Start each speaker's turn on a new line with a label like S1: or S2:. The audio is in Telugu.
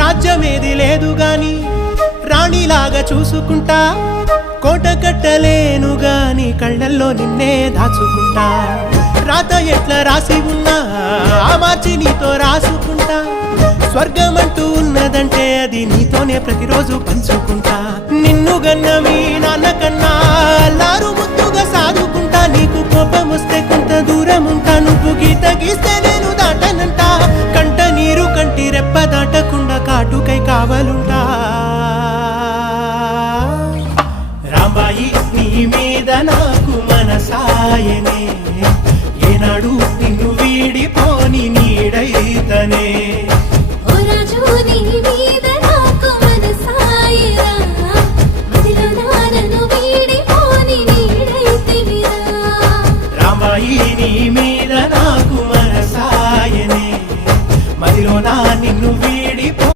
S1: రాజ్యమేది లేదు గాని రాణిలాగా చూసుకుంటా కోట కట్టలేను గాని కళ్ళల్లో నిన్నే దాచుకుంటా రాత ఎట్లా రాసి ఉన్నా మార్చి నీతో రాసుకుంటా స్వర్గం అంటూ ఉన్నదంటే అది నీతోనే ప్రతిరోజు పంచుకుంటా నిన్ను గన్న మీ నాన్న కన్నా లారు ముద్దుగా సాదుకుంటా నీకు కోపం వస్తే కొంత దూరం ఉంటా నువ్వు గీత గీస్తే కావలుట
S2: రాంబాయి నీ మీద నాకు మనసాయనే ఏనాడు నిన్ను వీడిపోని నీడైతనే నాకు మనసాయనే మదిలో నా నిన్ను వీడిపో